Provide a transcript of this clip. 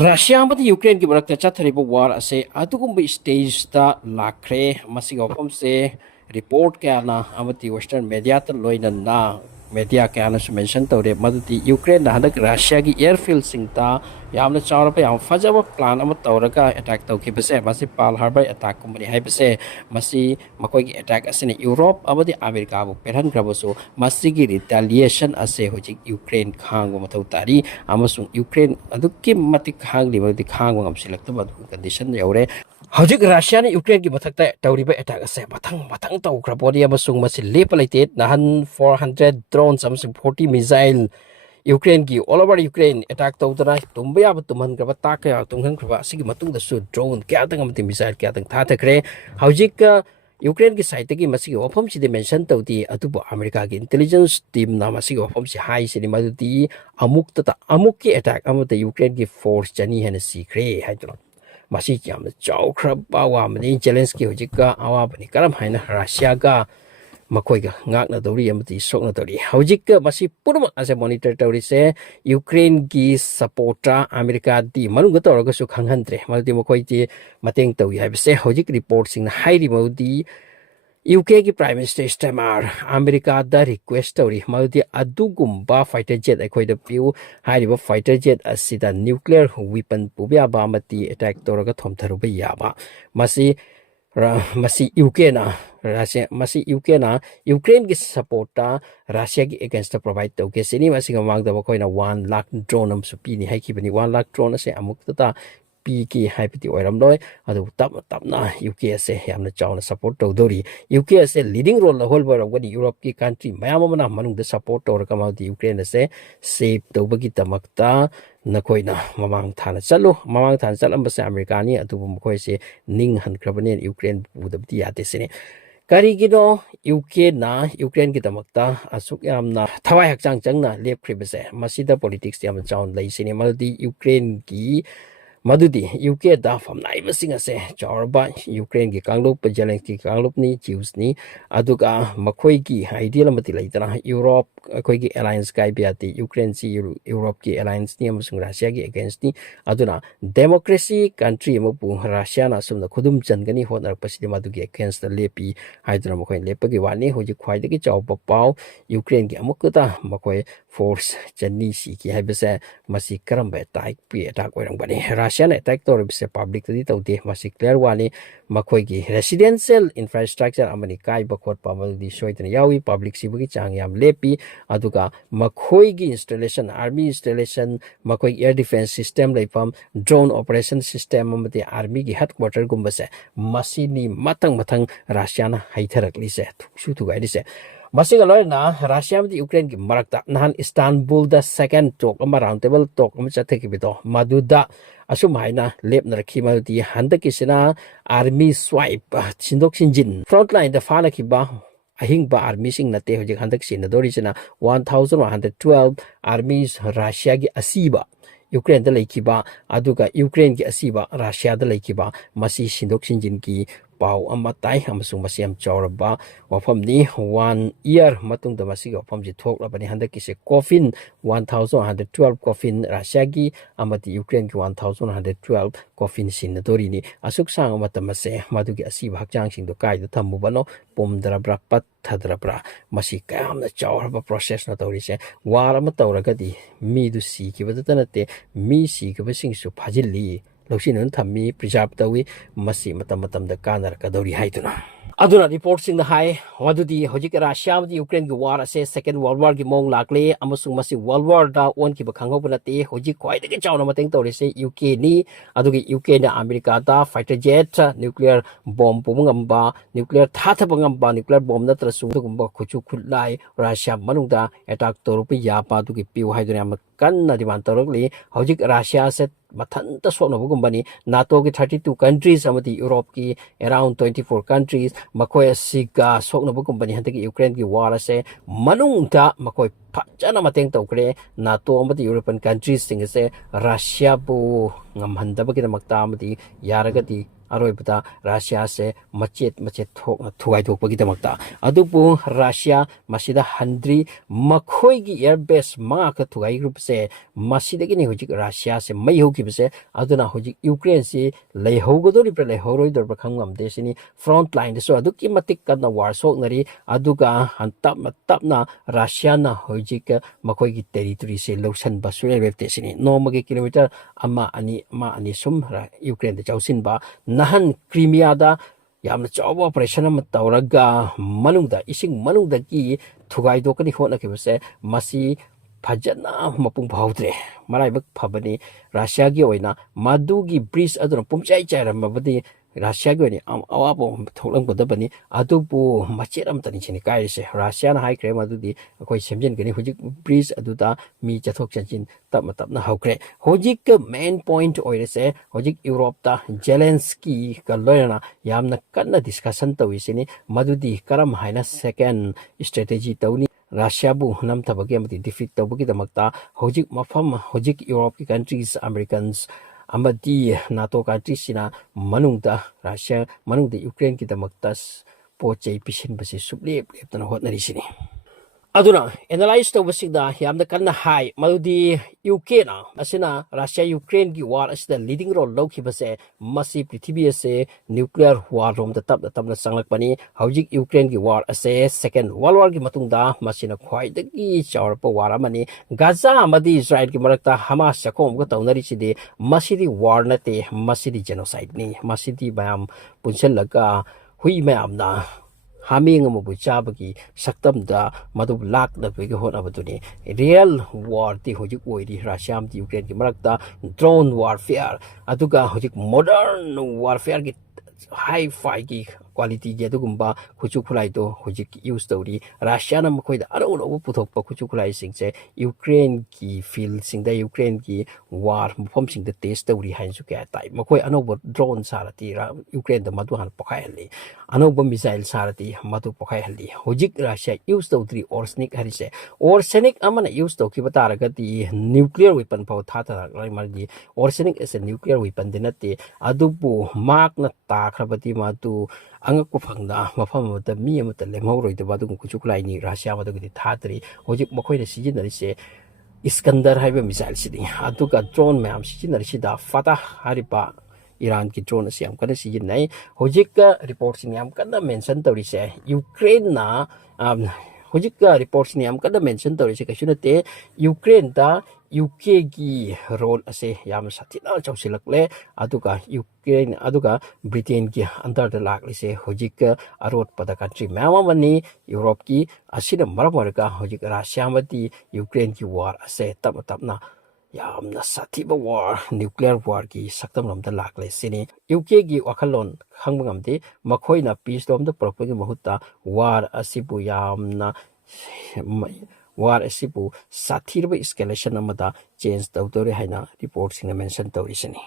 Russia amati Ukraine ki barakta chathariba war ase atugumba stage ta lakre masiga ofam se report kaya na amati western media ta loina na media kaya na mention tawre maduti Ukraine na hanak Russia ki airfield singta yamna chawra pa yam fajaba plan ama tawraga attack tawki base masi Pearl Harbor attack kumbani hai base masi makoi ki attack asine Europe amati America bu perhan grabaso masi ki retaliation ase hojik Ukraine khang mathau tari amasung Ukraine adukki matik khang li mati khang ngam silak ta condition yaure hojik Russia ni Ukraine ki mathak ta tawriba attack ase mathang taw krabodi amasung masi lepalaite nahan 400 drones amasung 40 missile Ukraine ki all over Ukraine attack tawdana tumbaya ba tuman graba taka tunghan graba sigi matung da su drone kya tang amati missile kya tang tha thakre hojik Ukraine ki side ki masigi ofam si mention tawdi atubu America ki intelligence team na masigi ofam si high si madudi amuk ki attack amata Ukraine ki force chani hen sikre haidro masi jam chaw khraba wa mani challenge ki hojika awa bani karam haina Russia ga makoi ga ngak na dori amati sok na dori hojik masi purma ase monitor tawri se Ukraine ki supporta America di manung ga tawra ga su khanghantre maldi makoi ti mateng tawi ha se hojik report sing na high modi UK ki Prime Minister Stamar America da request tawri maldi adugumba fighter jet akhoi da piu hariba fighter jet asida nuclear weapon pubya ba mati attack tawra ga thomtharu ba yaba masi UK na Russia masi UK na Ukraine ki support ta Russia ki against provide to ke sini masi ga mag da ko na 1 lakh drone am su pi ni hai ki bani 1 lakh drone ase amuk ta pi ki hai piti oiram loi adu tap na UK ase yamna chawna support to dori UK ase leading role la whole world wani Europe ki country mayam mana manung da support to ka ma di Ukraine ase save to bagi tamakta nakoina mamang thana chalam base America ni adu mkoi se ning han krabane Ukraine budabti ate sene karigino UK na Ukraine ki tamakta asuk yamna thawai hakchang changna lep kribase masida politics yam chawn lai sine maldi Ukraine ki madudi UK da fam naiba singa se chawrba Ukraine ki kanglup Zelensky ki kanglup ni Jews ni aduga makhoi ki ideal mati laitana Europe khoi ki alliance kai biati Ukraine si Europe ki alliance ni amasung Russia ki against ni aduna democracy country mo pu Russia na sumna khudum changani honar pasidi madugi against the lepi haidra makhoi lepagi wani hoji khwaida ki chawpa paw Ukraine ki amukta makhoi force chani si ki haibase masi karamba attack pi attack oirang bani Russian attack to bise public di tawde masi clear wani makhoi ki residential infrastructure amani kai bakhot pamal di soitana yawi public sibugi chang yam lepi aduga makhoi gi installation army installation makhoi air defense system leifam drone operation system amati army gi headquarter gumbase masini matang Russian haitharakli se thuksu thugai se masiga loina Russia amati Ukraine ki marakta nahan Istanbul da second talk ama round table talk ama chatheki bido maduda asum haina lepna rakhi madi handaki sina army swipe chindok sinjin frontline da fala ki ba ahing ba army sing nate hojik handak sin dori china 1112 armies Russia gi asiba Ukraine da laikiba aduga Ukraine gi asiba Russia da laikiba masi sindok sinjin ki pau amatai amasung masiam chawraba wafam ni 1 year matung da masi wafam ji thok labani handaki se coffin 1112 coffin Russia gi amati Ukraine gi 1112 coffin sin dori ni asuk sang matamase madugi asiba hakchang sing do kai da thamu bano pomdra bra pat thadra bra masi kam na chawraba process na dori se war ama tawraga di mi du si ki badanate mi si ki basing su phajili loksin thammi preserve tawi masi matam da kanar kadori haituna aduna report sing the high wadudi hojik Russia di Ukraine gi war ase second world war gi mong lakle amasung masi world war da on ki bakhang hobulate hojik khwai de chawna mateng tawri se UK ni adugi UK na America da fighter jet nuclear bomb pumngamba nuclear thathabangamba nuclear bomb na trasu gumba khuchu khulai Russia manungda attack torupi ya pa dugi piu haiduna kan na diman torokli hojik Russia se mathanta sokna bugambani NATO ki 32 countries amati Europe ki around 24 countries makoi asiga sokna bugambani hantaki Ukraine ki war ase manungta makoi phajana mateng tawkre NATO amati European countries sing ase Russia bu ngamhandaba ki makta amati yaragati aroibata Russia se machet thugai thokpagi damakta adupu Russia masida handri makhoi gi airbase ma ka thugai group se masida gi ni hojik Russia se mai hoki bese aduna hojik Ukraine se leihogodori pra leihoroi dor khangam desini front line so aduki matik kana war sok nari aduga tapna Russia na hojik makhoi gi territory se losan basule reptesini nomagi kilometer ama ani sum Ukraine de chausin ba nahan Crimea da yamna chawa operation am tawraga manungda ising manungda ki thugai do kani hona ke bese masi phajana mapung bhaudre maraibak phabani Russia gi oina madugi bridge aduna pumchai chairam mabadi Russia gi ni awapo tholang bodabani adupu macheram tani chini kai se Russia na high crime adudi koi semjen gani hujik bridge aduda mi chathok chanchin tapna haukre hojik main point oire se hojik Europe ta Zelensky ka loyana yamna kanna discussion tawisini madudi karam haina second strategy tawni Russia bu nam thabagi amati defeat tawbagi damakta hojik mafam hojik Europe ki countries Americans amadi NATO countries sina manungda Russia manungda Ukraine ki damakta pochei pisin basi sublep leptana hotnari sini aduna analyze to basida yamda kanna high maludi UK na asina Russia Ukraine gi war asida leading role loki base masi prithvi ase nuclear war rom da tapna sanglak pani hojik Ukraine gi war ase second world war gi matungda masina khwai da gi chawrpa war amani Gaza amadi Israel gi marakta Hamas chakom ga tawnari sidi masidi war na te masidi genocide ni masidi bayam punsel laga hui mayam na Haming mo buchabagi saktam da madu lak da bigi hot abaduni real war ti hojik oiri Russia ti Ukraine ki marakta drone warfare aduga hojik modern warfare ki hi-fi ki quality gi adugumba khuchu khulai do hojik use tawri Russia na mkhoi da aro puthokpa khuchu khulai singche Ukraine ki field singda Ukraine ki war mphom singda test tawri hain su ka tai mkhoi anobo drone sarati Ukraine da madu han pakhai hali anobo missile sarati madu pakhai hali hojik Russia use tawri orsenic harise orsenic amana use to ki batara gati nuclear weapon pau thata lai mardi orsenic is a nuclear weapon dinati adubu mark na ta khrabati madu angak ko phangda mafam mata mi amata lemhoroi da badu kuchuklai ni Russia madu gi thatri hojik makhoi na sijinari se Iskandar haiba missile sidi aduga drone ma'am sijinari sida Fatah hariba Iran ki drone siam kana sijinai hojik reports ni am kana mention tawri se Ukraine na hojik reports ni am kana mention tawri se kasunate Ukraine da UK gi role ase yam sathina chausilakle aduga Ukraine aduga Britain ki under the lakli se hojik arot pada country mamani Europe ki asina maramarga hojik Russia mati Ukraine ki war ase tapna yamna sathiba war nuclear war ki saktam lamda lakle sini UK gi wakhalon khangbangamde makhoina peace lom da propagi mahutta war asibu yamna war asibu sathirba escalation amada change tawdore haina reports in mention tawrisani